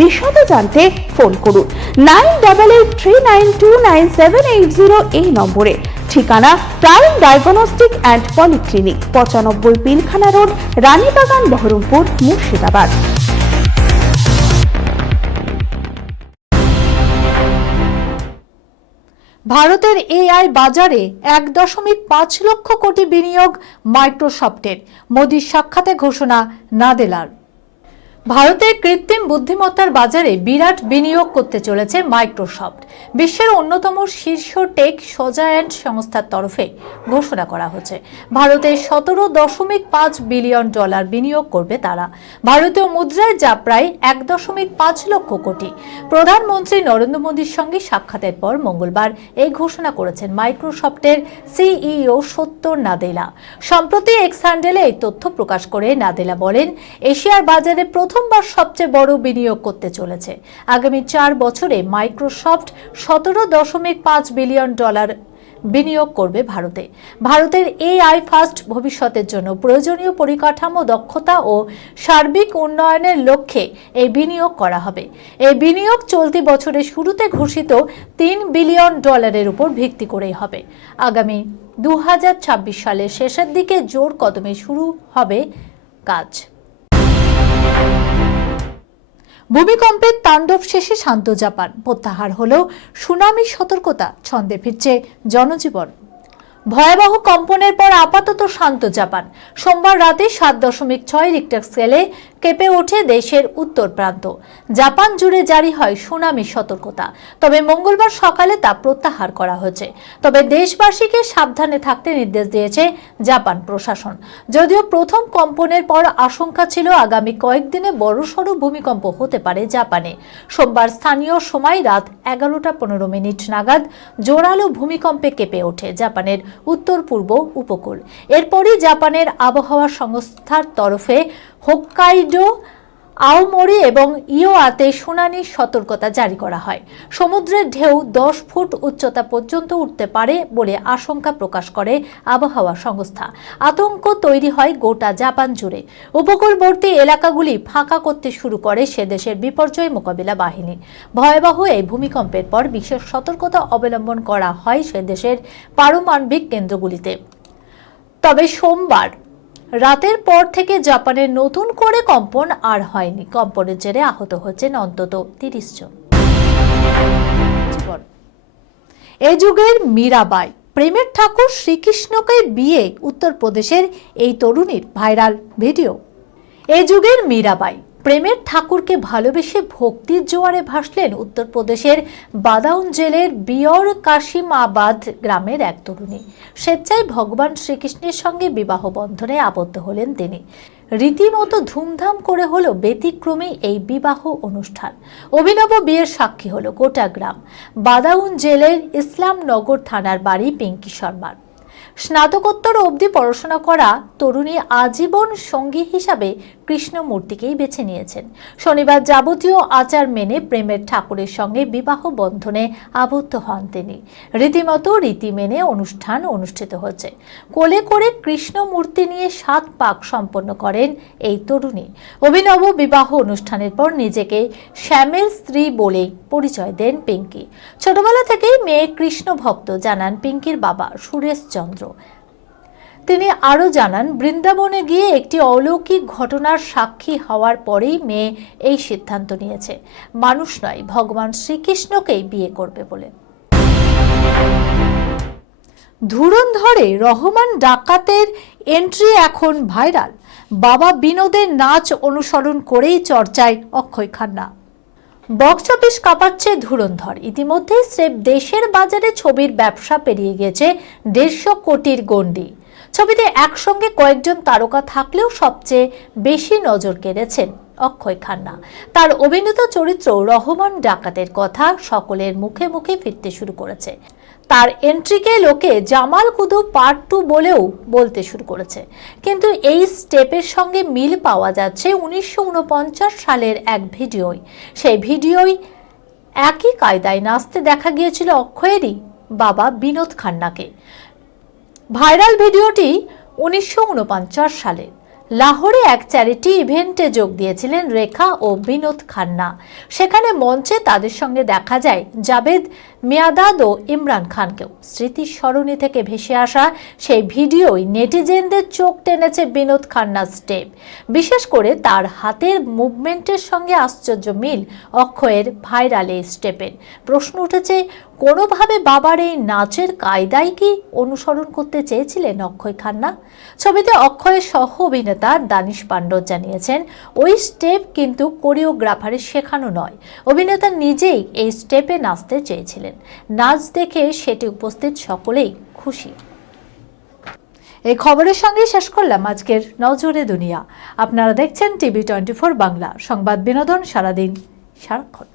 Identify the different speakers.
Speaker 1: বিশদে জানতে ফোন করুন। Nine double eight three nine two nine seven eight zero এই নম্বরে। ঠিকানা প্রাইম ডায়াগনস্টিক অ্যান্ড পলিক্লিনিক, পঁচানব্বই পিলখানা রোড, রানীবাগান, বহরমপুর, মুর্শিদাবাদ।
Speaker 2: ভারতের এআই বাজারে এক দশমিক পাঁচ লক্ষ কোটি বিনিয়োগ মাইক্রোসফটের, মোদির সাক্ষাতে ঘোষণা নাদেলার ভারতের কৃত্রিম বুদ্ধিমত্তার বাজারে বিরাট বিনিয়োগ করতে চলেছে মাইক্রোসফট, বিশ্বের অন্যতম শীর্ষ টেক সোজায়ান্ট সংস্থার তরফে ঘোষণা করা হচ্ছে ভারতের সতেরো দশমিক পাঁচ বিলিয়ন ডলার বিনিয়োগ করবে তারা। ভারতীয় মুদ্রায় যা প্রায় এক দশমিক পাঁচ লক্ষ কোটি। প্রধানমন্ত্রী নরেন্দ্র মোদীর সঙ্গে সাক্ষাতের পর মঙ্গলবার এই ঘোষণা করেছেন মাইক্রোসফটের সিইও সত্তর নাদেলা। সম্প্রতি এক্স হ্যান্ডেলে এই তথ্য প্রকাশ করে নাদেলা বলেন, এশিয়ার বাজারে প্রথমবার সবচেয়ে বড় বিনিয়োগ করতে চলেছে। আগামী চার বছরে মাইক্রোসফট সতেরো দশমিক পাঁচ বিলিয়ন ডলার বিনিয়োগ করবে ভারতে। ভারতের এআই ফার্স্ট ভবিষ্যতের জন্য প্রয়োজনীয় পরিকাঠামো দক্ষতা ও সার্বিক উন্নয়নের লক্ষ্যে এই বিনিয়োগ করা হবে। এই বিনিয়োগ চলতি বছরের শুরুতে ঘোষিত তিন বিলিয়ন ডলারের উপর ভিত্তি করেই হবে। আগামী দু হাজার ছাব্বিশ সালের শেষের দিকে জোর কদমে শুরু হবে কাজ। ভূমিকম্পের তাণ্ডব শেষে শান্ত জাপান। প্রত্যাহার হলো সুনামি সতর্কতা ছন্দে ফিরছে জনজীবন। ভয়াবহ কম্পনের পর আপাতত শান্ত জাপান। সোমবার রাতে সাত দশমিক ছয় রিক্টার স্কেলে কেঁপে ওঠে দেশের উত্তর প্রান্ত। জাপান জুড়ে জারি হয় সুনামি সতর্কতা। তবে মঙ্গলবার সকালে তা প্রত্যাহার করা হয়েছে। তবে দেশবাসীকে সাবধানে থাকতে নির্দেশ দিয়েছে জাপান প্রশাসন। যদিও প্রথম কম্পনের পর আশঙ্কা ছিল আগামী কয়েকদিনে বড়সড় ভূমিকম্প হতে পারে জাপানে। সোমবার স্থানীয় সময় রাত এগারোটা পনেরো মিনিট নাগাদ জোরালো ভূমিকম্পে কেঁপে ওঠে জাপানের উত্তর পূর্ব উপকূল। এরপরই জাপানের আবহাওয়া সংস্থার তরফে হোক্কাইডো আওমরি এবং ইওয়াতে শুনানির সতর্কতা জারি করা হয়। সমুদ্রের ঢেউ দশ ফুট উচ্চতা পর্যন্ত উঠতে পারে বলে আশঙ্কা প্রকাশ করে আবহাওয়া সংস্থা। আতঙ্ক তৈরি হয় গোটা জাপান জুড়ে। উপকূলবর্তী এলাকাগুলি ফাঁকা করতে শুরু করে সে দেশের বিপর্যয় মোকাবিলা বাহিনী। ভয়াবহ এই ভূমিকম্পের পর বিশেষ সতর্কতা অবলম্বন করা হয় সে দেশের পারমাণবিক কেন্দ্রগুলিতে। তবে সোমবার রাতের পর থেকে জাপানের নতুন করে কম্পন আর হয়নি। কম্পনের জেরে আহত হচ্ছেন অন্তত তিরিশ জন। এ যুগের মীরাবাই। প্রেমের ঠাকুর শ্রীকৃষ্ণকে বিয়ে উত্তরপ্রদেশের এই তরুণীর ভাইরাল ভিডিও। এ যুগের মীরাবাই। প্রেমের ঠাকুরকে ভালোবেসে ভক্তির জোয়ারে ভাসলেন উত্তরপ্রদেশের বাদাউন জেলের বিয়র কাশিমাবাদ গ্রামের এক তরুণী। স্বেচ্ছায় ভগবান শ্রীকৃষ্ণের সঙ্গে বিবাহ বন্ধনে আবদ্ধ হলেন তিনি। রীতিমতো ধুমধাম করে হলো ব্যতিক্রমী এই বিবাহ অনুষ্ঠান। অভিনব বিয়ের সাক্ষী হলো গোটা গ্রাম। বাদাউন জেলের ইসলামনগর থানার বাড়ি পিঙ্কি শর্মার। স্নাতকোত্তর অবধি পড়াশোনা করা তরুণী আজীবন সঙ্গী হিসাবে কৃষ্ণমূর্তিকেই বেছে নিয়েছেন। শনিবার যাবতীয় আচার মেনে প্রেমের ঠাকুরের সঙ্গে বিবাহ বন্ধনে আবদ্ধ হন তিনি। রীতিমতো রীতি মেনে অনুষ্ঠান অনুষ্ঠিত হচ্ছে। কোলে করে কৃষ্ণমূর্তি নিয়ে সাত পাক সম্পন্ন করেন এই তরুণী। অভিনব বিবাহ অনুষ্ঠানের পর নিজেকে শ্যামের স্ত্রী বলেই পরিচয় দেন পিঙ্কি। ছোটবেলা থেকেই মেয়ে কৃষ্ণ ভক্ত জানান পিঙ্কির বাবা সুরেশ চন্দ্র তিনি আরও জানান, বৃন্দাবনে গিয়ে একটি অলৌকিক ঘটনার সাক্ষী হওয়ার পরেই মেয়ে এই সিদ্ধান্ত নিয়েছে। মানুষ নয়, ভগবান শ্রীকৃষ্ণকেই বিয়ে করবে বলে। ধুরন্ধরে রহমান ডাকাতের এন্ট্রি এখন ভাইরাল। বাবা বিনোদের নাচ অনুসরণ করেই চর্চায় অক্ষয় খান্না। বক্স অফিস কাঁপাচ্ছে ধুরন্ধর। ইতিমধ্যে স্রেফ দেশের বাজারে ছবির ব্যবসা পেরিয়ে গেছে দেড়শো কোটির গণ্ডি। ছবিতে একসঙ্গে কয়েকজন তারকা থাকলেও সবচেয়ে বেশি নজর কেড়েছেন অক্ষয় খান্না। তার অভিনীত চরিত্র রহমান ডাকাতের কথা সকলের মুখে মুখে ফিরতে শুরু করেছে। তার এন্ট্রিকে লোকে জামাল কুদু পার্ট টু বলেও বলতে শুরু করেছে। কিন্তু এই স্টেপের সঙ্গে মিল পাওয়া যাচ্ছে উনিশশো উনপঞ্চাশ সালের এক ভিডিওয় সেই ভিডিওয় একই কায়দায় নাচতে দেখা গিয়েছিল অক্ষয়েরই বাবা বিনোদ খান্নাকে। ভাইরাল ভিডিওটি উনিশশো ঊনপঞ্চাশ সালে লাহোরে এক চ্যারিটি ইভেন্টে যোগ দিয়েছিলেন রেখা ও বিনোদ খান্না। সেখানে মঞ্চে তাদের সঙ্গে দেখা যায় জাবেদ মিয়াদাদ ও ইমরান খানকেও স্মৃতির স্মরণী থেকে ভেসে আসা সেই ভিডিওই নেটিজেনদের চোখ টেনেছে বিনোদ খান্নার স্টেপ। বিশেষ করে তার হাতের মুভমেন্টের সঙ্গে আশ্চর্য মিল অক্ষয়ের ভাইরাল এই স্টেপের প্রশ্ন উঠেছে, কোনোভাবে বাবার এই নাচের কায়দায় কি অনুসরণ করতে চেয়েছিলেন অক্ষয় খান্না? ছবিতে অক্ষয়ের সহ অভিনেতা দানিশ পাণ্ডব জানিয়েছেন, ওই স্টেপ কিন্তু কোরিওগ্রাফারের শেখানো নয়। অভিনেতা নিজেই এই স্টেপে নাচতে চেয়েছিলেন। নাচ দেখে সেটি উপস্থিত সকলেই খুশি। এই খবরের সঙ্গে শেষ করলাম আজকের নজরে দুনিয়া। আপনারা দেখছেন টিভি টোয়েন্টি বাংলা। সংবাদ বিনোদন সারাদিন সারাক্ষণ।